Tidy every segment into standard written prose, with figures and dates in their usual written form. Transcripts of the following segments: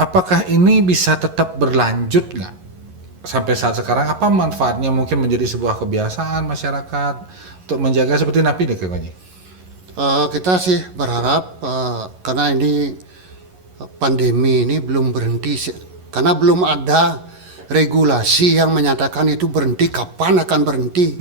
apakah ini bisa tetap berlanjut nggak sampai saat sekarang? Apa manfaatnya mungkin menjadi sebuah kebiasaan masyarakat untuk menjaga seperti napi deh Kang Haji? Kita sih berharap karena ini pandemi ini belum berhenti karena belum ada regulasi yang menyatakan itu berhenti, kapan akan berhenti.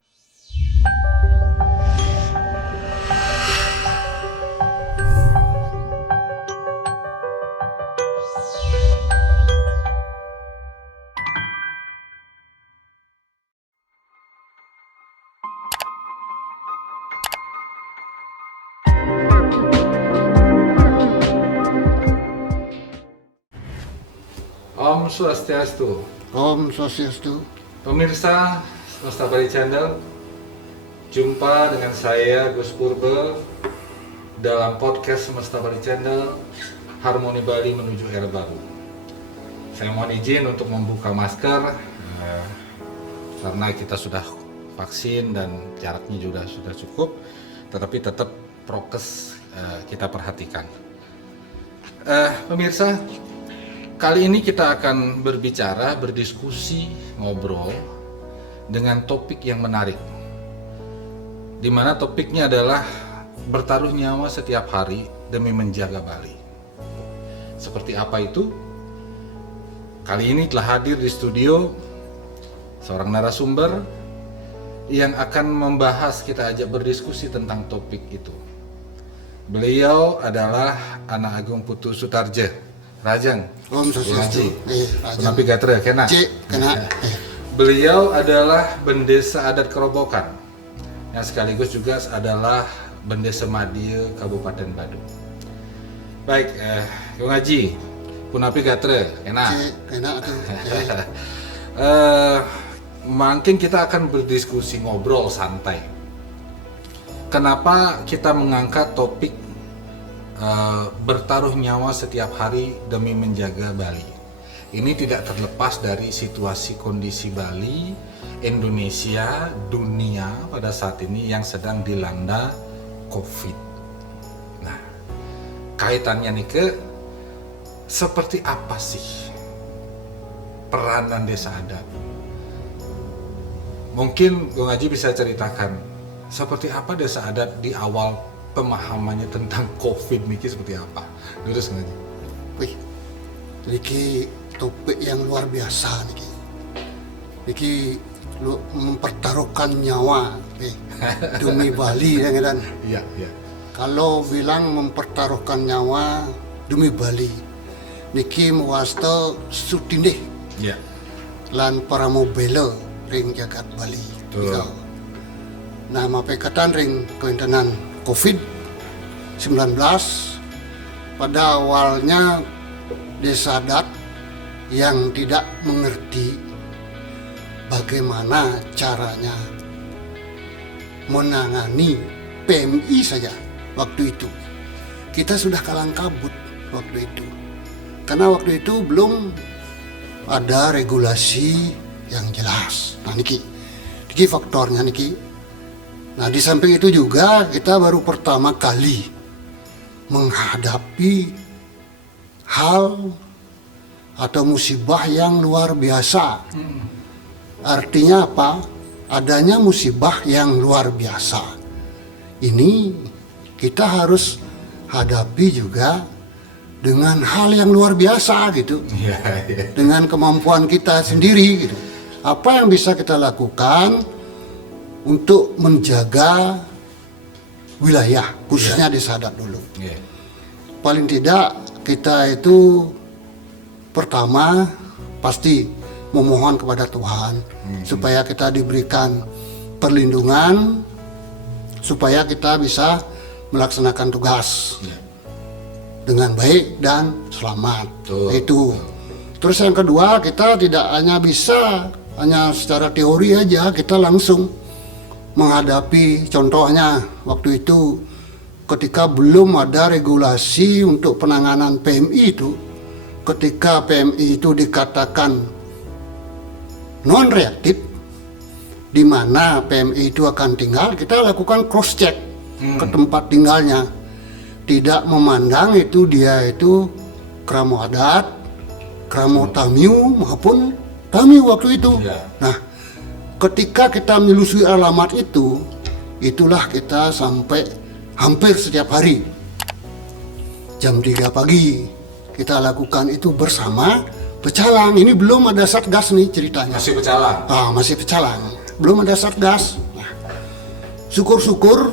Om Swastiastu. Om Swastiastu. Pemirsa Semesta Bali Channel, jumpa dengan saya Gus Purba dalam podcast Semesta Bali Channel, Harmoni Bali menuju era baru. Saya mohon izin untuk membuka masker karena kita sudah vaksin dan jaraknya juga sudah cukup, tetapi tetap prokes kita perhatikan. Pemirsa, kali ini kita akan berdiskusi, ngobrol dengan topik yang menarik, di mana topiknya adalah bertaruh nyawa setiap hari demi menjaga Bali. Seperti apa itu? Kali ini telah hadir di studio seorang narasumber yang akan membahas, kita ajak berdiskusi tentang topik itu. Beliau adalah Anak Agung Putu Sutarja. Rajang. Om Swastiastu. Penapi Gatra, kena. Kena. Beliau adalah Bendesa Adat Kerobokan, yang sekaligus juga adalah Bendesa Madya Kabupaten Badung. Baik, Kang Haji, Penapi Gatra, kena. Kena tuh. Mungkin kita akan berdiskusi, ngobrol santai. Kenapa kita mengangkat topik bertaruh nyawa setiap hari demi menjaga Bali? Ini tidak terlepas dari situasi kondisi Bali, Indonesia, dunia pada saat ini yang sedang dilanda COVID. Nah, kaitannya nih seperti apa sih peranan desa adat? Mungkin Kang Haji bisa ceritakan seperti apa desa adat di awal pemahamannya tentang COVID niki seperti apa? Terus Kang Haji. Wih, niki topik yang luar biasa niki. Niki mempertaruhkan nyawa demi Bali ya kan. Iya. Kalau bilang mempertaruhkan nyawa demi Bali, niki mewasta sutindih. Iya. Lan para mobile ring jagat Bali. Betul. Nah, mapekatan ring kewintenan COVID-19 pada awalnya desa adat yang tidak mengerti bagaimana caranya menangani PMI saja waktu itu. Kita sudah kalang kabut waktu itu. Karena waktu itu belum ada regulasi yang jelas. Nah, niki faktornya niki. Nah, di samping itu juga kita baru pertama kali menghadapi hal atau musibah yang luar biasa. Artinya apa? Adanya musibah yang luar biasa. Ini kita harus hadapi juga dengan hal yang luar biasa gitu. Dengan kemampuan kita sendiri gitu. Apa yang bisa kita lakukan untuk menjaga wilayah, khususnya desa adat dulu. Paling tidak kita itu pertama pasti memohon kepada Tuhan supaya kita diberikan perlindungan, supaya kita bisa melaksanakan tugas dengan baik dan selamat. Itu. Terus yang kedua, kita tidak hanya bisa hanya secara teori aja, kita langsung menghadapi. Contohnya waktu itu ketika belum ada regulasi untuk penanganan PMI itu, ketika PMI itu dikatakan non reaktif, di mana PMI itu akan tinggal, kita lakukan cross check ke tempat tinggalnya, tidak memandang itu dia itu keramo adat Kramo Tamiu maupun Tamiu waktu itu. Ya. Nah, ketika kita menelusuri alamat itu, itulah kita sampai hampir setiap hari. Jam 3 pagi kita lakukan itu bersama pecalang. Ini belum ada satgas nih ceritanya. Masih pecalang. Masih pecalang. Belum ada satgas. Nah, syukur-syukur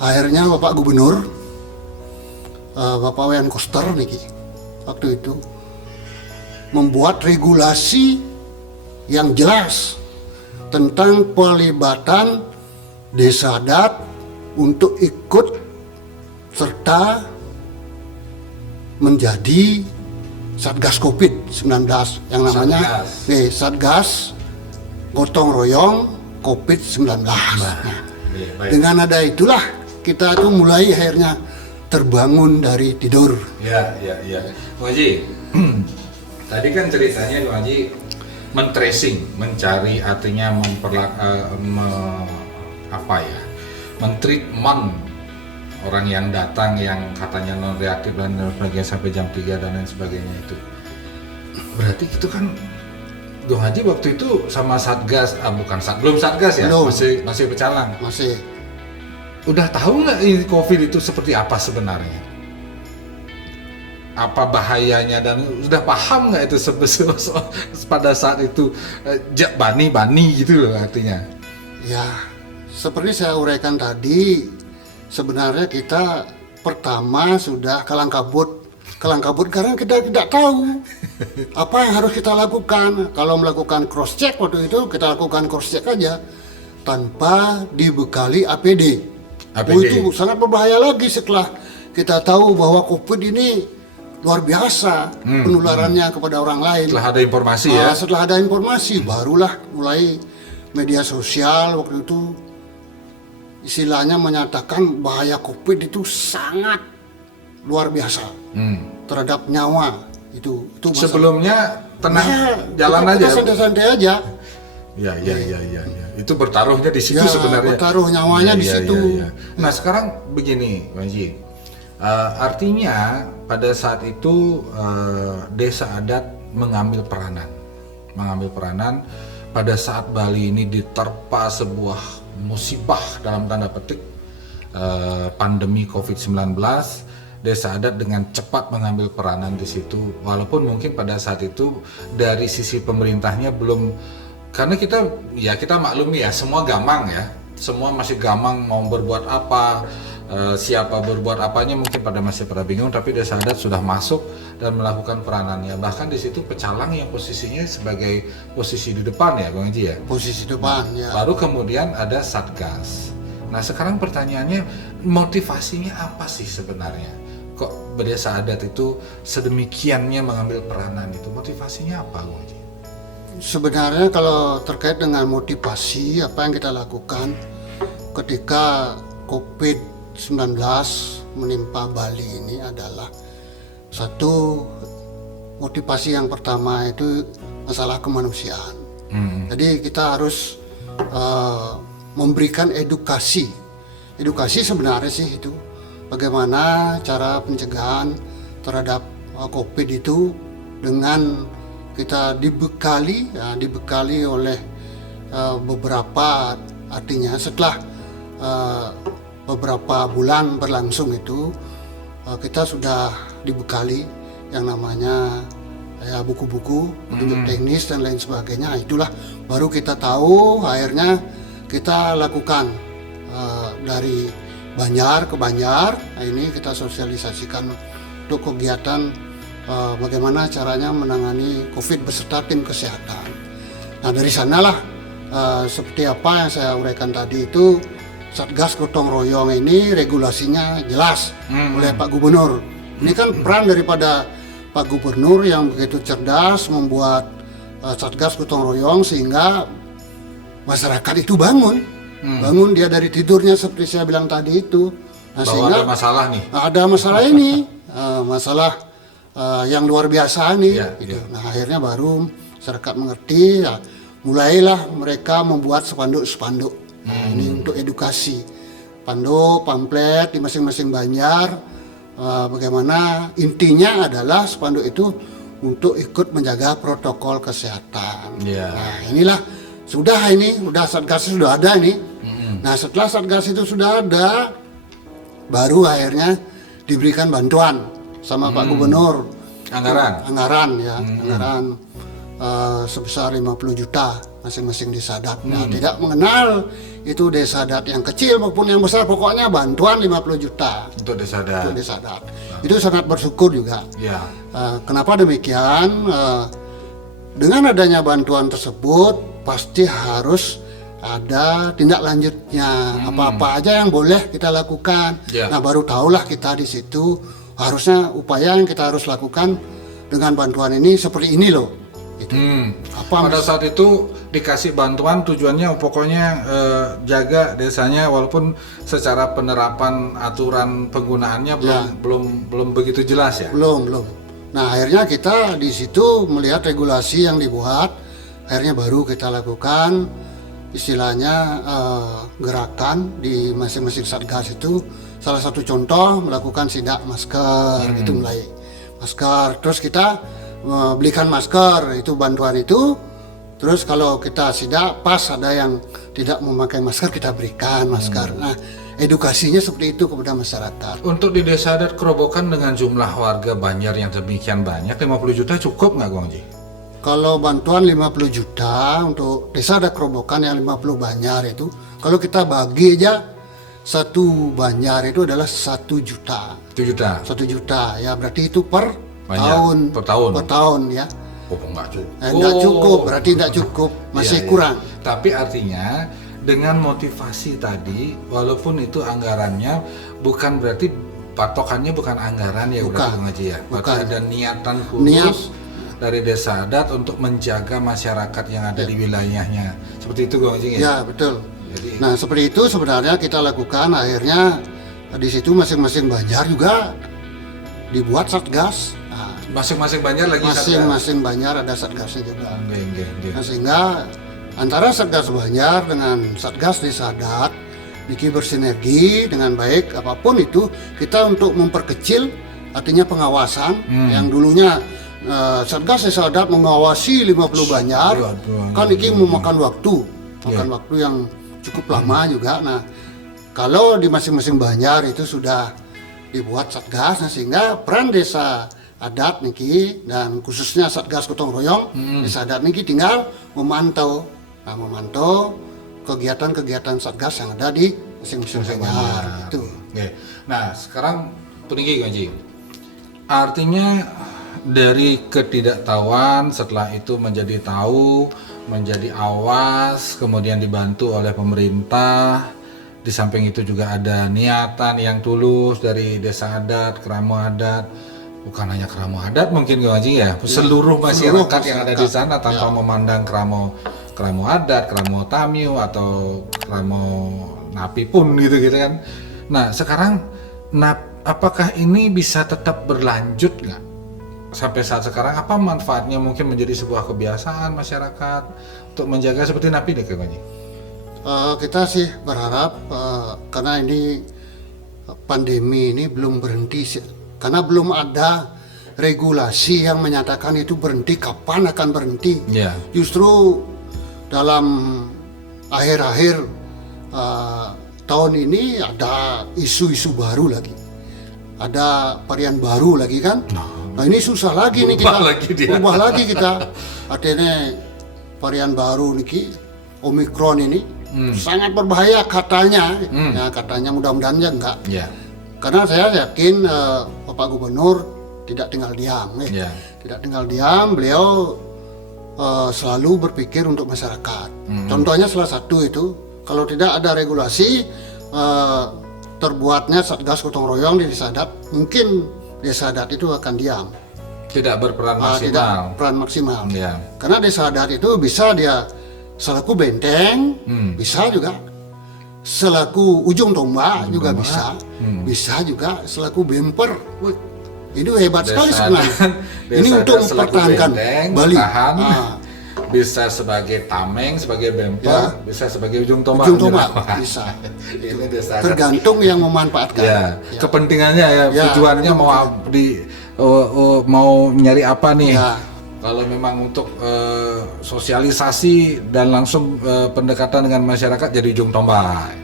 akhirnya Bapak Gubernur, Bapak Wayan Koster niki waktu itu membuat regulasi yang jelas tentang pelibatan desa adat untuk ikut serta menjadi Satgas COVID-19 yang namanya Satgas Gotong Royong COVID-19. Nah, dengan ada itulah kita tuh mulai akhirnya terbangun dari tidur. Ya. Bung Haji, tadi kan ceritanya Bung Haji men-tracing, mencari, artinya men-treatment orang yang datang yang katanya non reaktif dan sebagainya sampai jam 3 dan lain sebagainya itu. Berarti itu kan Bung Haji waktu itu sama Satgas, belum Satgas ya? Belum. Masih pecalang. Masih. Udah tahu nggak ini COVID itu seperti apa sebenarnya? Apa bahayanya dan sudah paham nggak itu pada saat itu bani gitu loh artinya? Ya, seperti saya uraikan tadi, sebenarnya kita pertama sudah kalang kabut karena kita tidak tahu apa yang harus kita lakukan. Kalau melakukan cross check waktu itu kita lakukan cross check aja tanpa dibekali APD. Itu sangat berbahaya lagi setelah kita tahu bahwa COVID ini luar biasa penularannya kepada orang lain. Setelah ada informasi ya? Setelah ada informasi, barulah mulai media sosial waktu itu istilahnya menyatakan bahaya COVID itu sangat luar biasa terhadap nyawa. Itu sebelumnya tenang, jalan aja. Santai-santai aja. Ya. Itu bertaruhnya di situ sebenarnya. Bertaruh nyawanya di situ. Nah sekarang begini, Bang Haji. Artinya pada saat itu desa adat mengambil peranan pada saat Bali ini diterpa sebuah musibah dalam tanda petik pandemi COVID-19. Desa adat dengan cepat mengambil peranan di situ, walaupun mungkin pada saat itu dari sisi pemerintahnya belum, karena kita maklumi ya, semua gamang ya, semua masih gamang mau berbuat apa, siapa berbuat apanya mungkin masih pada bingung, tapi desa adat sudah masuk dan melakukan peranannya. Bahkan di situ pecalang yang posisinya sebagai posisi di depan ya Bang Haji ya. Posisi depan ya. Baru kemudian ada Satgas. Nah sekarang pertanyaannya, motivasinya apa sih sebenarnya? Kok desa adat itu sedemikiannya mengambil peranan itu? Motivasinya apa Bang Haji? Sebenarnya kalau terkait dengan motivasi apa yang kita lakukan ketika COVID-19 menimpa Bali ini adalah satu, motivasi yang pertama itu masalah kemanusiaan. Jadi kita harus memberikan edukasi sebenarnya sih itu bagaimana cara pencegahan terhadap COVID itu dengan kita dibekali oleh beberapa, artinya setelah beberapa bulan berlangsung itu kita sudah dibekali yang namanya buku-buku petunjuk teknis dan lain sebagainya. Itulah baru kita tahu, akhirnya kita lakukan dari Banjar ke Banjar. Nah, ini kita sosialisasikan untuk kegiatan bagaimana caranya menangani COVID beserta tim kesehatan. Nah dari sanalah seperti apa yang saya uraikan tadi itu, Satgas Gotong Royong ini regulasinya jelas oleh Pak Gubernur. Ini kan peran daripada Pak Gubernur yang begitu cerdas membuat Satgas Gotong Royong sehingga masyarakat itu bangun dia dari tidurnya seperti saya bilang tadi itu. Nah, bahwa sehingga ada masalah nih. Ada masalah ini, masalah yang luar biasa nih. Ya, gitu. ya. Nah akhirnya baru masyarakat mengerti, ya, mulailah mereka membuat spanduk-spanduk. Nah, ini untuk edukasi, spanduk, pamflet di masing-masing banjar. Bagaimana intinya adalah spanduk itu untuk ikut menjaga protokol kesehatan. Ya. Nah, inilah sudah Satgas sudah ada ini. Nah, setelah Satgas itu sudah ada, baru akhirnya diberikan bantuan sama Pak Gubernur. Anggaran ya, anggaran sebesar 50 juta masing-masing desa adat. Nah, tidak mengenal itu desa adat yang kecil maupun yang besar, pokoknya bantuan 50 juta Untuk desa adat. untuk desa adat. Itu sangat bersyukur juga. Ya. Kenapa demikian? Dengan adanya bantuan tersebut pasti harus ada tindak lanjutnya. Apa-apa aja yang boleh kita lakukan. Ya. Nah, baru tahulah kita di situ harusnya upaya yang kita harus lakukan dengan bantuan ini seperti ini loh. Gitu. Pada saat itu dikasih bantuan, tujuannya pokoknya jaga desanya, walaupun secara penerapan aturan penggunaannya belum begitu jelas ya. Belum. Nah, akhirnya kita di situ melihat regulasi yang dibuat, akhirnya baru kita lakukan istilahnya gerakan di masing-masing satgas itu. Salah satu contoh melakukan sidak masker, itu mulai masker. Terus kita belikan masker, itu bantuan itu. Terus kalau kita sidak pas ada yang tidak memakai masker, kita berikan masker. Nah, edukasinya seperti itu kepada masyarakat. Untuk di desa adat Kerobokan dengan jumlah warga Banjar yang demikian banyak, 50 juta cukup nggak Bang Haji? Kalau bantuan 50 juta untuk desa adat Kerobokan yang 50 Banjar itu, kalau kita bagi aja satu Banjar itu adalah 1 juta. 1 juta? 1 juta, ya berarti itu per Banyak, tahun. Per tahun ya. Oh, nggak cukup. Nggak cukup, berarti nggak cukup, masih Iya. kurang. Tapi artinya dengan motivasi tadi, walaupun itu anggarannya bukan berarti patokannya bukan anggaran ya, Bukan. berarti Bang Haji ya. Berarti Bukan. ada niatan khusus Niat. dari desa adat untuk menjaga masyarakat yang ada di wilayahnya. Seperti itu Bang Haji ya? Ya, betul. Jadi, Nah, seperti itu sebenarnya kita lakukan. Akhirnya di situ masing-masing Banjar juga dibuat satgas. Nah, masing-masing Banjar lagi masing-masing Banjar ada satgasnya juga. Nggih. Nah, sehingga antara satgas Banjar dengan satgas desa adat niki bersinergi dengan baik. Apapun itu kita untuk memperkecil, artinya pengawasan yang dulunya satgas desa adat mengawasi 50 Banjar, kan niki memakan waktu yang cukup lama juga. Nah, kalau di masing-masing Banjar itu sudah dibuat satgas, nah, sehingga peran desa adat niki dan khususnya satgas gotong royong desa adat niki tinggal memantau kegiatan-kegiatan satgas yang ada di masing-masing Banjar itu. Oke. Nah, sekarang peninggi Haji. Artinya dari ketidaktahuan setelah itu menjadi tahu, menjadi awas, kemudian dibantu oleh pemerintah. Di samping itu juga ada niatan yang tulus dari desa adat, keramo adat. Bukan hanya keramo adat mungkin Bang Haji ya, seluruh masyarakat yang ada di sana tanpa memandang keramo adat, keramo tamiu atau keramo napi pun gitu kan. Nah, sekarang apakah ini bisa tetap berlanjut nggak? Sampai saat sekarang apa manfaatnya, mungkin menjadi sebuah kebiasaan masyarakat untuk menjaga seperti napi deh Bang Haji? Kita sih berharap karena ini pandemi ini belum berhenti, karena belum ada regulasi yang menyatakan itu berhenti, kapan akan berhenti. Ya. Justru dalam akhir-akhir tahun ini ada isu-isu baru lagi, ada varian baru lagi kan. Nah, ini susah lagi nih kita, ubah lagi kita. Artinya varian baru niki Omikron ini sangat berbahaya katanya. Ya, katanya mudah-mudahan ya enggak. Ya. Karena saya yakin Bapak Gubernur tidak tinggal diam. Tidak tinggal diam, beliau selalu berpikir untuk masyarakat. Contohnya salah satu itu, kalau tidak ada regulasi terbuatnya satgas gotong royong di desa adat, mungkin desa adat itu akan diam. Tidak berperan maksimal. Tidak peran maksimal. Ya. Karena desa adat itu bisa dia selaku benteng, bisa juga selaku ujung tombak juga bisa, bisa juga selaku bemper. Itu hebat sekali sebenarnya. Ini untuk mempertahankan Bali. Bisa sebagai tameng, sebagai bemper, bisa sebagai ujung tombak. Ujung tombak bisa. Ini tergantung yang memanfaatkan. Ya, kepentingannya ya, tujuannya mau mau nyari apa nih. Ya. Kalau memang untuk sosialisasi dan langsung pendekatan dengan masyarakat jadi ujung tombak.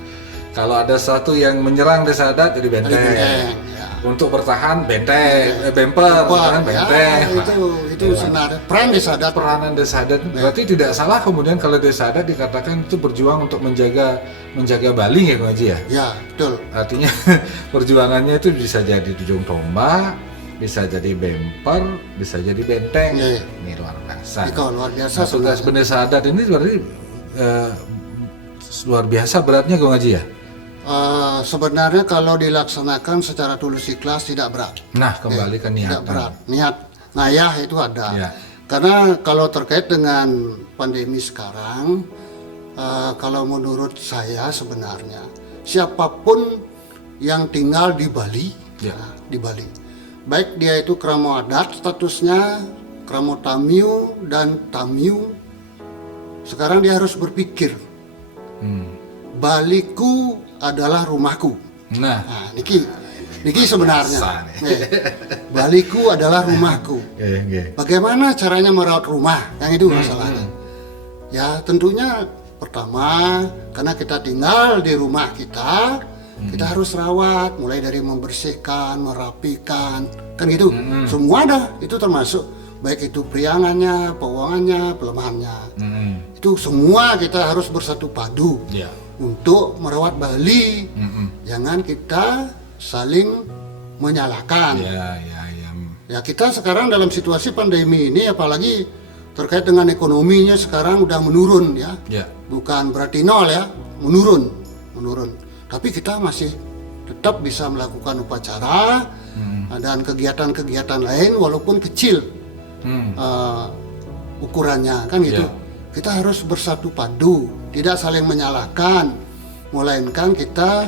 Kalau ada satu yang menyerang desa adat jadi benteng. benteng, ya. Untuk bertahan benteng, bemper, bertahan benteng. Ya, itu sebenarnya peran desa adat. Peranan desa adat berarti tidak salah kemudian kalau desa adat dikatakan itu berjuang untuk menjaga Bali ya Bang Haji ya. Ya, betul. Artinya perjuangannya itu bisa jadi ujung tombak, bisa jadi bemper, bisa jadi benteng. Ya. Ini luar biasa. Itu luar biasa. Nah, tugas desa adat ini berarti luar biasa beratnya Bang Haji ya. Sebenarnya kalau dilaksanakan secara tulus ikhlas tidak berat. Nah, kembali ke Tidak niatan. berat. Niat ngayah itu ada. Ya. Karena kalau terkait dengan pandemi sekarang, kalau menurut saya sebenarnya siapapun yang tinggal di Bali, Ya. di Bali, baik dia itu kramo adat statusnya, kramo Tamiu dan Tamiu, sekarang dia harus berpikir, Baliku adalah rumahku. Nah, Nah, niki sebenarnya. Masa nih. Nih, Baliku adalah rumahku. Bagaimana caranya merawat rumah? Yang itu masalahnya. Ya tentunya pertama karena kita tinggal di rumah kita, kita harus rawat, mulai dari membersihkan, merapikan, kan gitu. Semua ada, itu termasuk baik itu priangannya, peuangannya, pelemahannya. Itu semua kita harus bersatu padu. Ya. Untuk merawat Bali, jangan kita saling menyalahkan. Ya. Ya kita sekarang dalam situasi pandemi ini, apalagi terkait dengan ekonominya sekarang udah menurun ya. Ya. Bukan berarti nol ya, menurun. Tapi kita masih tetap bisa melakukan upacara dan kegiatan-kegiatan lain walaupun kecil ukurannya kan gitu. Ya. Kita harus bersatu padu, tidak saling menyalahkan, melainkan kita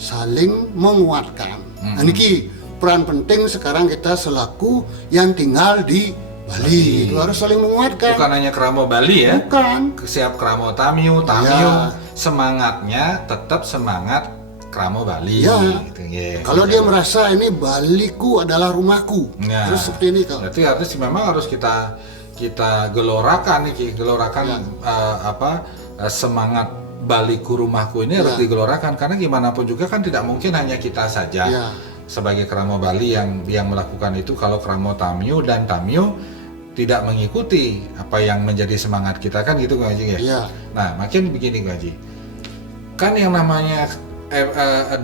saling menguatkan. Nah, niki peran penting sekarang kita selaku yang tinggal di Bali itu harus saling menguatkan. Bukan hanya kramo Bali ya. Bukan. Siap kramo Tamiu, Ya. semangatnya tetap semangat kramo Bali. Ya. Gitu, ya. Kalau dia merasa ini Baliku adalah rumahku, Ya. terus seperti ini kalau. Berarti harus memang harus kita gelorakan nih, semangat Baliku rumahku ini harus digelorakan karena gimana pun juga kan tidak mungkin hanya kita saja Ya. sebagai kramo Bali yang melakukan itu kalau kramo Tamiu dan Tamiu tidak mengikuti apa yang menjadi semangat kita kan gitu Kang Haji ya. Ya. Nah makin begini Kang Haji, kan yang namanya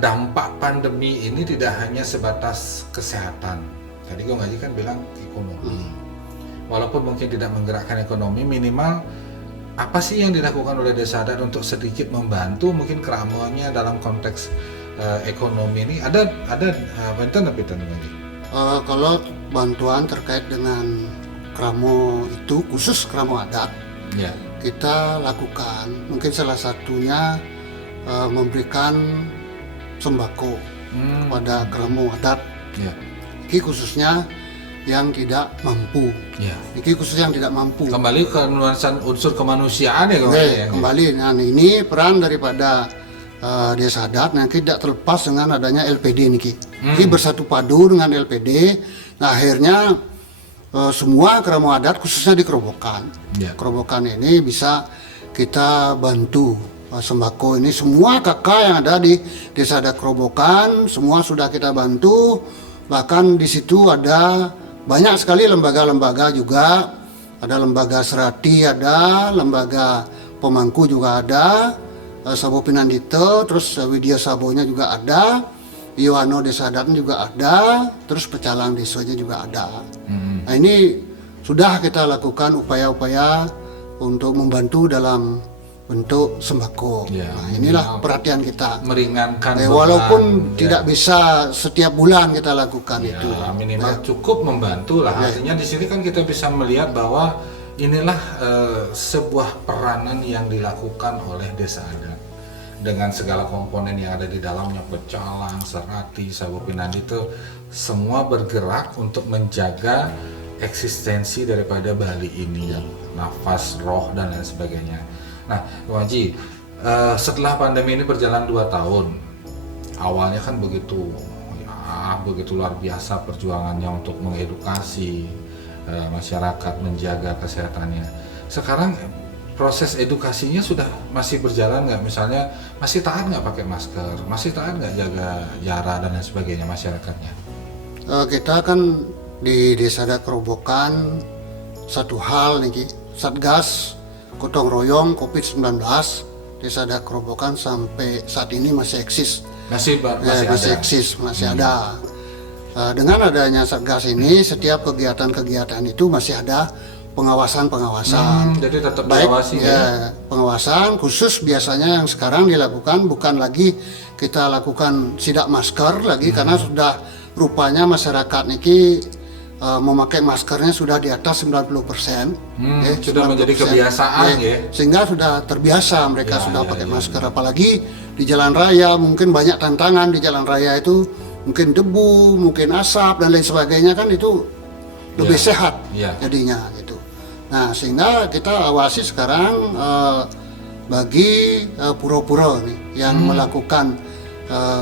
dampak pandemi ini tidak hanya sebatas kesehatan. Tadi Kang Haji kan bilang ekonomi. Walaupun mungkin tidak menggerakkan ekonomi, minimal apa sih yang dilakukan oleh desa adat untuk sedikit membantu mungkin keramuannya dalam konteks ekonomi ini ada benten tapi Kalau bantuan terkait dengan kramo itu khusus kramo adat, ya. kita lakukan mungkin salah satunya memberikan sembako kepada kramo adat. Ya. Ini khususnya yang tidak mampu. Ya. Ini khusus yang tidak mampu. Kembali ke nuansa unsur kemanusiaan ya Kang Oke, Haji ya. kembali. Nah, ini peran daripada desa adat yang tidak terlepas dengan adanya LPD niki. Ini bersatu padu dengan LPD. Nah, akhirnya semua kramo adat khususnya di Kerobokan. Ya. Kerobokan ini bisa kita bantu sembako ini semua kakak yang ada di desa adat Kerobokan semua sudah kita bantu. Bahkan di situ ada banyak sekali lembaga-lembaga juga. Ada lembaga Serati, ada lembaga Pemangku juga ada, Sabo Pinandito, terus Widya Sabonya juga ada, Iwano Desa Adat juga ada, terus Pecalang Desanya juga ada. Nah ini sudah kita lakukan upaya-upaya untuk membantu dalam bentuk sembako. Ya, Nah, inilah perhatian kita. Meringankan Walaupun beban, tidak bisa setiap bulan kita lakukan ya, itu. minimal cukup membantu lah. Artinya di sini kan kita bisa melihat bahwa inilah sebuah peranan yang dilakukan oleh desa adat dengan segala komponen yang ada di dalamnya, Pecalang, Serati, Sabo Pinandito, semua bergerak untuk menjaga eksistensi daripada Bali ini, nafas, roh dan lain sebagainya. Nah, Bang Haji, setelah pandemi ini berjalan 2 tahun, awalnya kan begitu, ya maaf begitu luar biasa perjuangannya untuk mengedukasi masyarakat menjaga kesehatannya. Sekarang proses edukasinya sudah masih berjalan nggak? Misalnya masih taat nggak pakai masker, masih taat nggak jaga jarak dan lain sebagainya masyarakatnya? Kita kan di Desa Adat Kerobokan satu hal nih Ki, Satgas gotong royong COVID-19 Desa Adat Kerobokan sampai saat ini masih eksis. Masih Masih ada. eksis, masih ada. Dengan adanya Satgas ini, setiap kegiatan-kegiatan itu masih ada pengawasan. Jadi tetap Baik, diawasi ya, pengawasan khusus biasanya yang sekarang dilakukan bukan lagi kita lakukan sidak masker lagi karena sudah rupanya masyarakat niki memakai maskernya sudah di atas 90%. Sudah menjadi kebiasaan ya. Sehingga sudah terbiasa mereka Ya, sudah ya, pakai ya. masker, apalagi di jalan raya mungkin banyak tantangan di jalan raya itu, mungkin debu, mungkin asap dan lain sebagainya, kan itu lebih Ya, sehat ya. jadinya gitu. Nah, sehingga kita awasi sekarang bagi pura-pura nih yang melakukan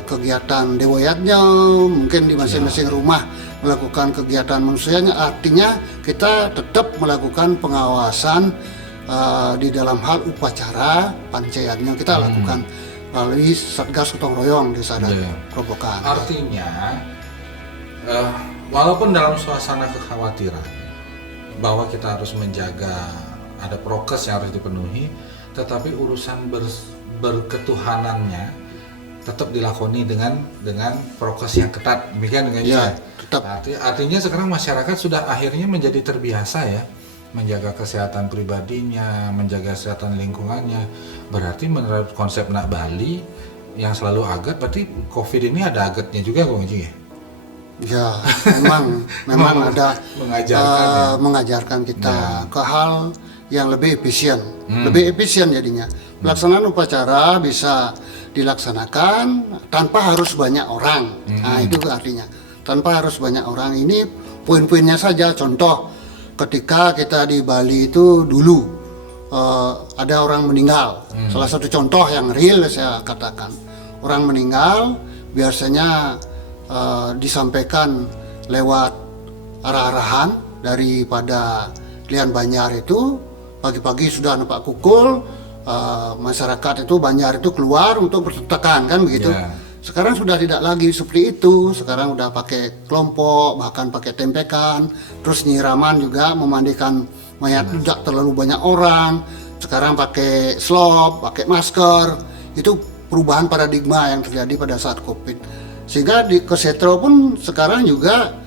kegiatan dewayatnya, mungkin di masing-masing rumah melakukan kegiatan manusianya, artinya kita tetap melakukan pengawasan di dalam hal upacara pancaiannya kita lakukan melalui Satgas Gotong Royong Desa Adat Iya. Kerobokan. Artinya, walaupun dalam suasana kekhawatiran bahwa kita harus menjaga ada prokes yang harus dipenuhi, tetapi urusan berketuhanannya tetap dilakoni dengan prokes yang ketat. Demikian dengan Ya, saya. tetap. Artinya sekarang masyarakat sudah akhirnya menjadi terbiasa ya menjaga kesehatan pribadinya, menjaga kesehatan lingkungannya. Berarti menurut konsep Nak Bali yang selalu agat, berarti COVID ini ada agatnya juga Bang Haji ya? Ya, memang ada mengajarkan kita ke hal yang lebih efisien jadinya. Pelaksanaan upacara bisa dilaksanakan tanpa harus banyak orang. Nah, itu artinya tanpa harus banyak orang. Ini poin-poinnya saja. Contoh, ketika kita di Bali itu dulu ada orang meninggal. Salah satu contoh yang real saya katakan, orang meninggal biasanya disampaikan lewat arah-arahan daripada Lian Banjar itu. Pagi-pagi sudah nampak kukul, masyarakat itu Banjar itu keluar untuk bertetakan, kan begitu. Ya. Sekarang sudah tidak lagi seperti itu. Sekarang udah pakai kelompok, bahkan pakai tempekan, terus nyiraman juga, memandikan mayat tidak terlalu banyak orang. Sekarang pakai slop, pakai masker. Itu perubahan paradigma yang terjadi pada saat COVID. Sehingga di Kesetro pun sekarang juga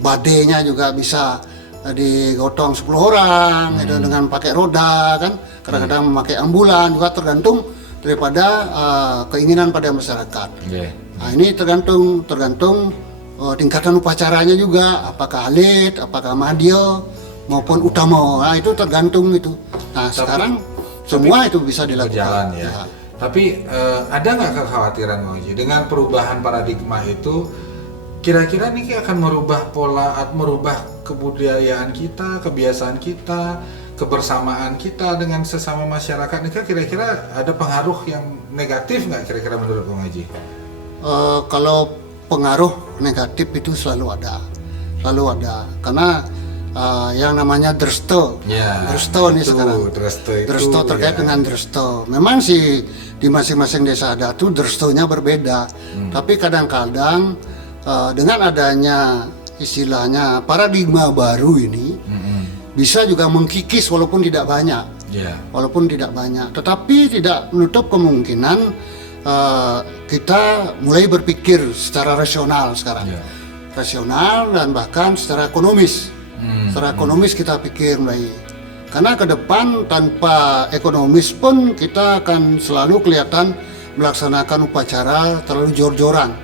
badainya juga bisa digotong 10 orang gitu, dengan pakai roda, kan kadang-kadang memakai ambulan, juga tergantung daripada keinginan pada masyarakat. Nah, ini tergantung tingkatan upacaranya juga, apakah alit, apakah madya maupun utama. Nah, itu tergantung itu. Nah, sekarang semua itu bisa dilakukan. Berjalan ya. Tapi ada nggak kekhawatiran Bang Haji dengan perubahan paradigma itu? Kira-kira ini akan merubah pola, merubah kebudayaan kita, kebiasaan kita, kebersamaan kita dengan sesama masyarakat. Ini kira-kira ada pengaruh yang negatif nggak kira-kira menurut Bang Haji? Kalau pengaruh negatif itu selalu ada, karena yang namanya dresta, nih sekarang. Dresta terkait dengan dresta. Memang sih di masing-masing desa adat itu drestanya berbeda, tapi kadang-kadang dengan adanya istilahnya paradigma baru ini bisa juga mengkikis walaupun tidak banyak, tetapi tidak menutup kemungkinan kita mulai berpikir secara rasional sekarang, rasional dan bahkan secara ekonomis. Secara ekonomis kita pikir mulai, karena ke depan tanpa ekonomis pun kita akan selalu kelihatan melaksanakan upacara terlalu jor-joran,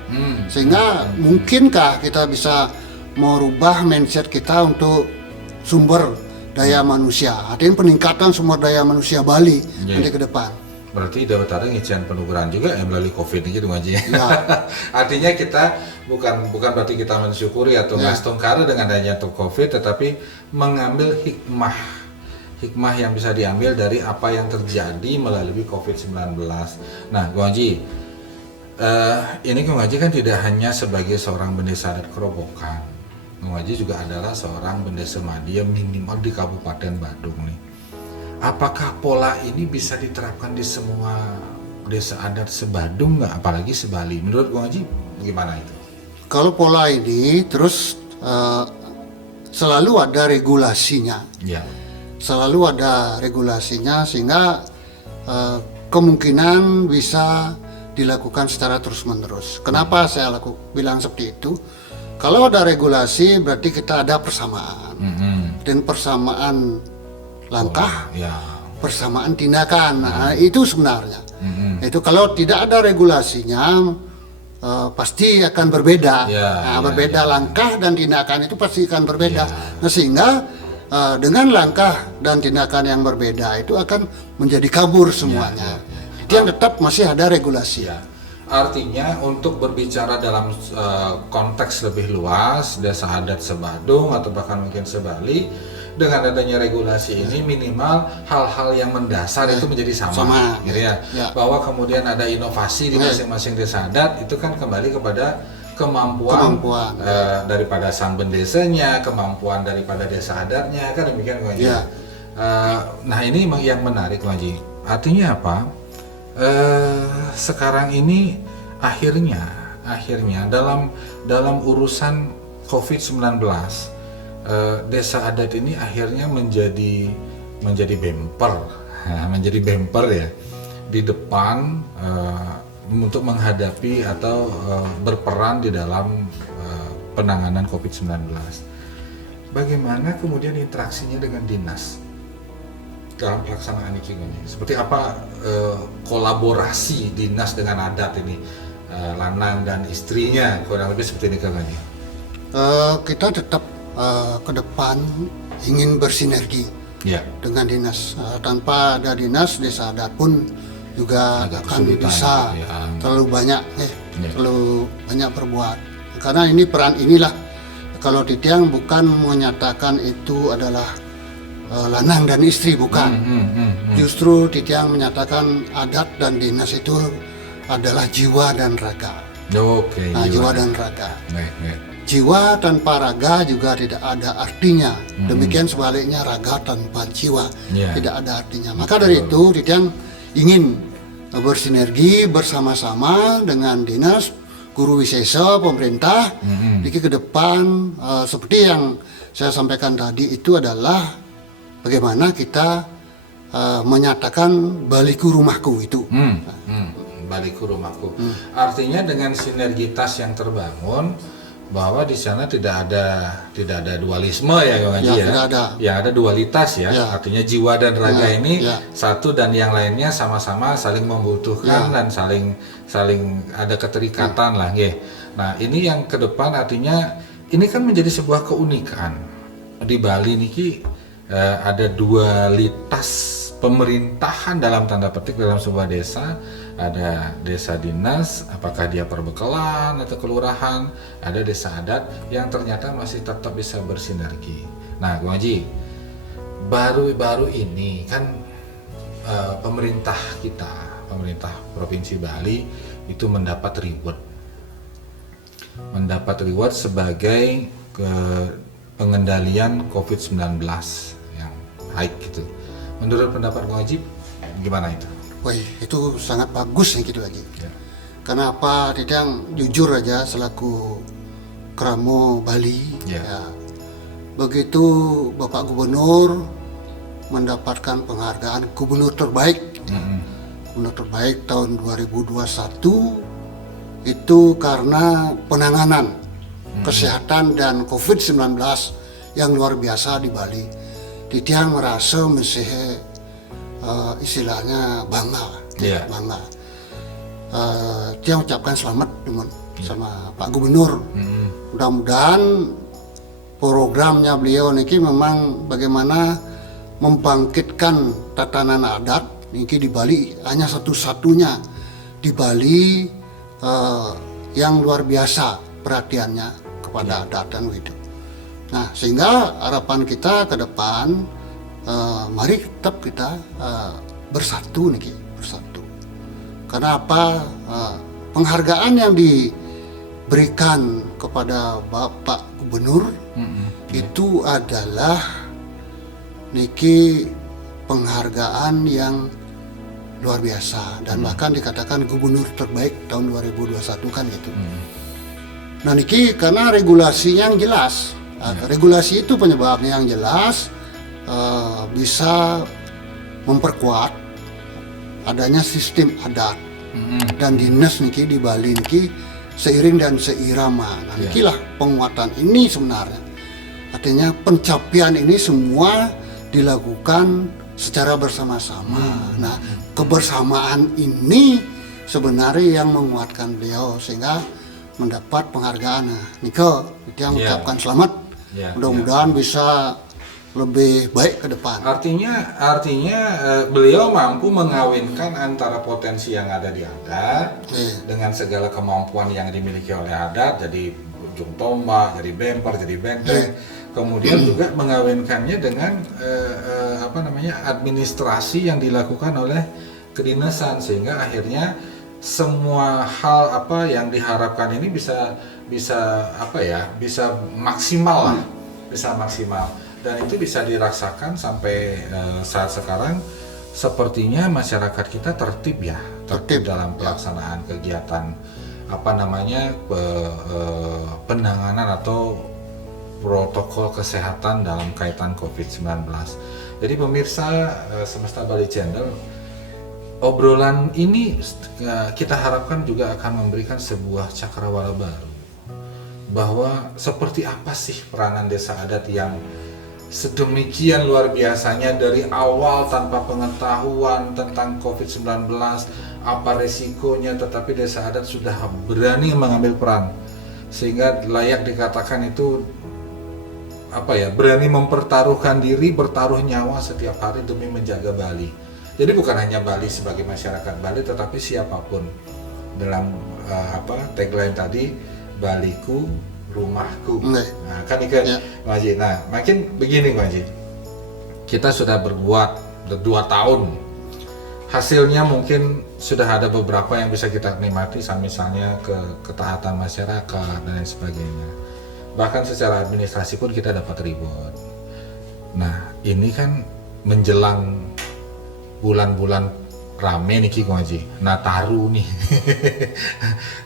sehingga mungkinkah kita bisa merubah mindset kita untuk sumber daya manusia, artinya peningkatan sumber daya manusia Bali nanti ke depan. Berarti Jawa Utara ngician penugaran juga ya melalui COVID ini gitu Haji. Ya. Artinya kita bukan berarti kita mensyukuri atau ngastomkara dengan adanya COVID, tetapi mengambil hikmah yang bisa diambil dari apa yang terjadi melalui COVID-19. Nah, Bang Haji, Ini Kang Haji kan tidak hanya sebagai seorang bendesa adat Kerobokan. Kang Haji juga adalah seorang bendesa madya minimal di Kabupaten Badung nih. Apakah pola ini bisa diterapkan di semua desa adat se-Badung nggak, apalagi se-Bali? Menurut Kang Haji gimana itu? Kalau pola ini terus selalu ada regulasinya, Ya. selalu ada regulasinya sehingga kemungkinan bisa dilakukan secara terus-menerus. Kenapa saya bilang seperti itu? Kalau ada regulasi berarti kita ada persamaan, dan persamaan langkah, Ya. persamaan tindakan. Nah, itu sebenarnya. Itu kalau tidak ada regulasinya pasti akan berbeda. Berbeda langkah dan tindakan itu pasti akan berbeda. Nah, sehingga dengan langkah dan tindakan yang berbeda itu akan menjadi kabur semuanya. Itu yang tetap masih ada regulasi. Ya. Artinya untuk berbicara dalam konteks lebih luas desa adat se-Badung atau bahkan mungkin se-Bali, dengan adanya regulasi ini minimal hal-hal yang mendasar itu menjadi sama. Gitu ya. Bahwa kemudian ada inovasi di masing-masing desa adat itu kan kembali kepada kemampuan. Daripada sang bendesanya, kemampuan daripada desa adatnya, kan demikian Kang Haji. Nah ini yang menarik Kang Haji. Artinya apa? Sekarang ini akhirnya dalam urusan COVID-19, desa adat ini akhirnya menjadi bemper ya di depan untuk menghadapi atau berperan di dalam penanganan COVID-19. Bagaimana kemudian interaksinya dengan dinas dalam pelaksanaan ini? Seperti apa kolaborasi dinas dengan adat ini, lanang dan istrinya, kurang lebih seperti ini Kang Haji? Kita tetap ke depan ingin bersinergi dengan dinas. Tanpa ada dinas, desa adat pun juga akan bisa terlalu banyak berbuat. Karena ini peran inilah, kalau Titiang bukan menyatakan itu adalah lanang dan istri, bukan. Justru Titiang menyatakan adat dan dinas itu adalah jiwa dan raga. Jiwa dan raga. Jiwa tanpa raga juga tidak ada artinya. Demikian sebaliknya, raga tanpa jiwa tidak ada artinya. Maka dari itu Titiang ingin bersinergi bersama-sama dengan dinas, guru wisesa, pemerintah. Jadi ke depan seperti yang saya sampaikan tadi itu adalah bagaimana kita menyatakan baliku rumahku itu. Baliku rumahku. Artinya dengan sinergitas yang terbangun, bahwa di sana tidak ada dualisme ya Kang Haji ya. Yang ada dualitas ya. Artinya jiwa dan raga ini satu dan yang lainnya sama-sama saling membutuhkan dan saling ada keterikatan lah nggih. Nah, ini yang ke depan artinya ini kan menjadi sebuah keunikan. Di Bali niki ada dualitas pemerintahan dalam tanda petik dalam sebuah desa. Ada desa dinas, apakah dia perbekalan atau kelurahan, ada desa adat yang ternyata masih tetap bisa bersinergi. Nah, Kang Haji, baru-baru ini kan pemerintah Provinsi Bali itu mendapat reward sebagai pengendalian COVID-19 yang baik gitu. Menurut pendapat Kang Haji, gimana itu? Itu sangat bagus yang gitu lagi. Kenapa Titiang jujur aja selaku Kramo Bali, begitu Bapak Gubernur mendapatkan penghargaan Gubernur Terbaik, Gubernur Terbaik tahun 2021 itu karena penanganan kesehatan dan COVID-19 yang luar biasa di Bali. Titiang merasa mesti istilahnya bangga. Dia ucapkan selamat sama Pak Gubernur. Mudah-mudahan programnya beliau niki memang bagaimana membangkitkan tatanan adat niki di Bali, hanya satu-satunya di Bali yang luar biasa perhatiannya kepada adat dan itu. Nah, sehingga harapan kita ke depan, mari tetap kita bersatu. Karena apa? penghargaan yang diberikan kepada Bapak Gubernur itu adalah niki penghargaan yang luar biasa dan bahkan dikatakan gubernur terbaik tahun 2021 kan gitu. Nah niki karena regulasinya yang jelas. Regulasi itu penyebabnya yang jelas, bisa memperkuat adanya sistem adat dan dinas niki di Bali niki seiring dan seirama. Nah nikilah penguatan ini sebenarnya. Artinya pencapaian ini semua dilakukan secara bersama-sama. Nah kebersamaan ini sebenarnya yang menguatkan beliau sehingga mendapat penghargaan. Nah, Niko, itu yang mengucapkan selamat. Mudah-mudahan bisa lebih baik ke depan. Artinya beliau mampu mengawinkan antara potensi yang ada di adat dengan segala kemampuan yang dimiliki oleh adat, jadi ujung tombak, jadi bemper, jadi benteng. Kemudian juga mengawinkannya dengan administrasi yang dilakukan oleh kedinasan sehingga akhirnya semua hal apa yang diharapkan ini bisa maksimal lah, bisa maksimal dan itu bisa dirasakan sampai saat sekarang sepertinya masyarakat kita tertib dalam pelaksanaan kegiatan penanganan atau protokol kesehatan dalam kaitan COVID-19. Jadi pemirsa Semesta Bali Channel, obrolan ini kita harapkan juga akan memberikan sebuah cakrawala baru bahwa seperti apa sih peranan desa adat yang sedemikian luar biasanya dari awal tanpa pengetahuan tentang COVID-19 apa resikonya, tetapi desa adat sudah berani mengambil peran sehingga layak dikatakan itu berani mempertaruhkan diri, bertaruh nyawa setiap hari demi menjaga Bali. Jadi bukan hanya Bali sebagai masyarakat Bali, tetapi siapapun dalam tagline tadi, Baliku, rumahku. Nah, kan itu Waji. Nah, makin begini Waji. Kita sudah berbuat 2 tahun. Hasilnya mungkin sudah ada beberapa yang bisa kita nikmati, misalnya ketaatan masyarakat dan lain sebagainya. Bahkan secara administrasi pun kita dapat reward. Nah, ini kan menjelang bulan-bulan rame nih Ki Haji, Nataru nih.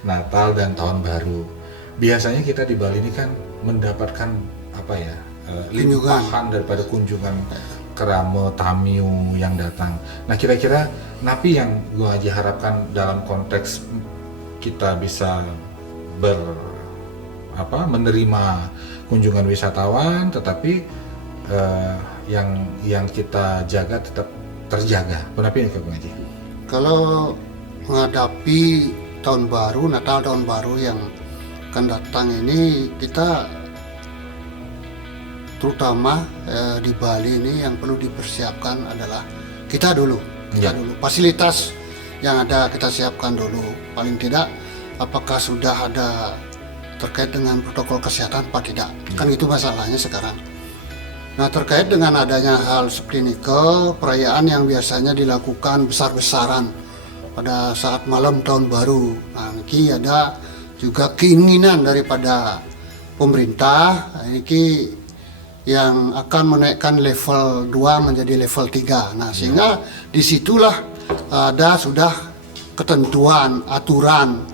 Natal dan Tahun Baru. Biasanya kita di Bali ini kan mendapatkan limpahan daripada kunjungan kerama tamiu yang datang. Nah, kira-kira napi yang gua Haji harapkan dalam konteks kita bisa menerima kunjungan wisatawan, tetapi yang kita jaga tetap terjaga. Kenapa ini Kak Haji? Kalau menghadapi tahun baru, Natal tahun baru yang akan datang ini, kita terutama di Bali ini yang perlu dipersiapkan adalah kita dulu fasilitas yang ada kita siapkan dulu. Paling tidak apakah sudah ada terkait dengan protokol kesehatan apa tidak, kan itu masalahnya sekarang. Nah, terkait dengan adanya hal seperti ini, perayaan yang biasanya dilakukan besar-besaran pada saat malam tahun baru. Nah, ini ada juga keinginan daripada pemerintah ini yang akan menaikkan level 2 menjadi level 3. Nah, sehingga disitulah ada sudah ketentuan, aturan,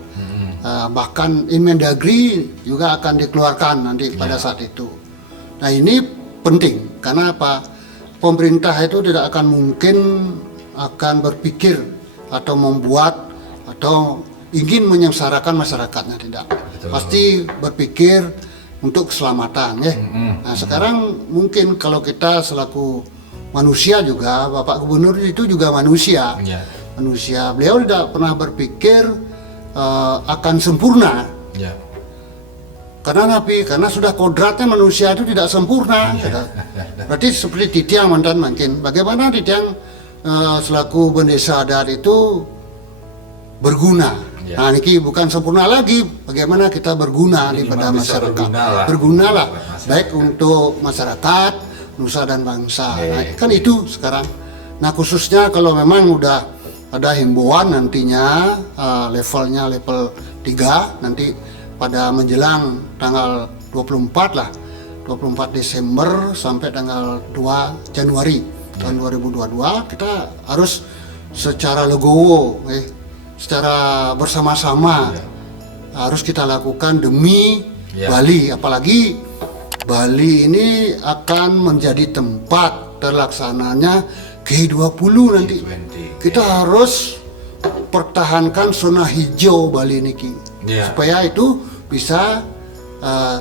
bahkan Inmendagri juga akan dikeluarkan nanti pada saat itu. Nah, ini penting karena apa? Pemerintah itu tidak akan mungkin akan berpikir atau membuat atau ingin menyengsarakan masyarakatnya, tidak. Betul. Pasti berpikir untuk keselamatan ya. Nah, sekarang mungkin kalau kita selaku manusia juga, Bapak Gubernur itu juga manusia. Manusia, beliau tidak pernah berpikir akan sempurna. Karena sudah kodratnya manusia itu tidak sempurna. Berarti seperti Titiang mantan mungkin, bagaimana Titiang selaku bendesa adat itu berguna. Nah, ini bukan sempurna lagi, bagaimana kita berguna di pada masyarakat. Bergunalah baik untuk masyarakat, nusa dan bangsa. Nah, kan itu sekarang. Nah, khususnya kalau memang udah ada himbauan nantinya levelnya level 3 nanti pada menjelang tanggal 24 lah, 24 Desember sampai tanggal 2 Januari tahun 2022 kita harus secara legowo, secara bersama-sama harus kita lakukan demi Bali, apalagi Bali ini akan menjadi tempat terlaksananya G20 nanti. Kita harus pertahankan zona hijau Bali ini, supaya itu bisa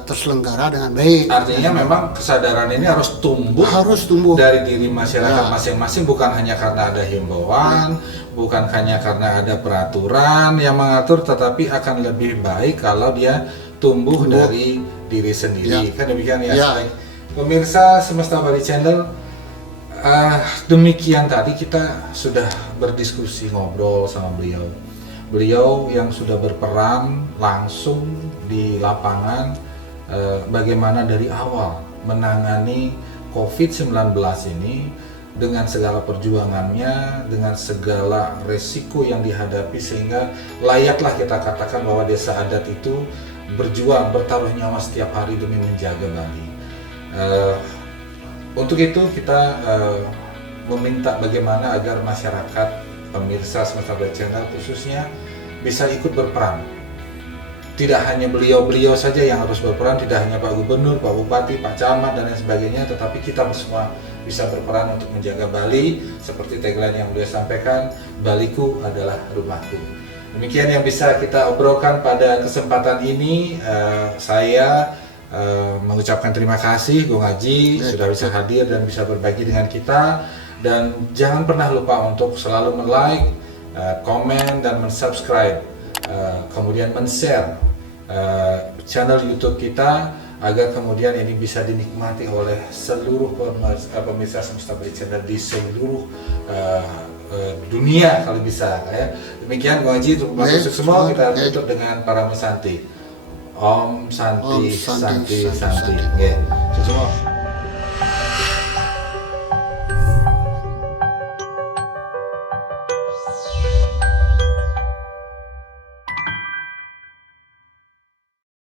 terselenggara dengan baik. Artinya memang kesadaran ini harus tumbuh dari diri masyarakat masing-masing, bukan hanya karena ada himbauan, bukan hanya karena ada peraturan yang mengatur, tetapi akan lebih baik kalau dia tumbuh dari diri sendiri. Kan demikian ya. Pemirsa Semesta Bali Channel, demikian tadi kita sudah berdiskusi, ngobrol sama beliau yang sudah berperan langsung di lapangan, bagaimana dari awal menangani COVID-19 ini dengan segala perjuangannya, dengan segala resiko yang dihadapi, sehingga layaklah kita katakan bahwa desa adat itu berjuang, bertaruh nyawa setiap hari demi menjaga Bali. Untuk itu kita meminta bagaimana agar masyarakat, pemirsa Semesta Bali Channel khususnya, bisa ikut berperan. Tidak hanya beliau saja yang harus berperan, tidak hanya Pak Gubernur, Pak Bupati, Pak Camat dan lain sebagainya, tetapi kita semua bisa berperan untuk menjaga Bali. Seperti tagline yang beliau sampaikan, Baliku adalah rumahku. Demikian yang bisa kita obrolkan pada kesempatan ini. Saya mengucapkan terima kasih Bung Haji sudah bisa hadir dan bisa berbagi dengan kita. Dan jangan pernah lupa untuk selalu like, komen dan mensubscribe, kemudian men-share channel YouTube kita, agar kemudian ini bisa dinikmati oleh seluruh pemirsa Semesta Bali Channel di seluruh dunia kalau bisa. Demikian Bung Haji, untuk semua kita tutup dengan para mesanti. Om Santi Santi Santi. Semua.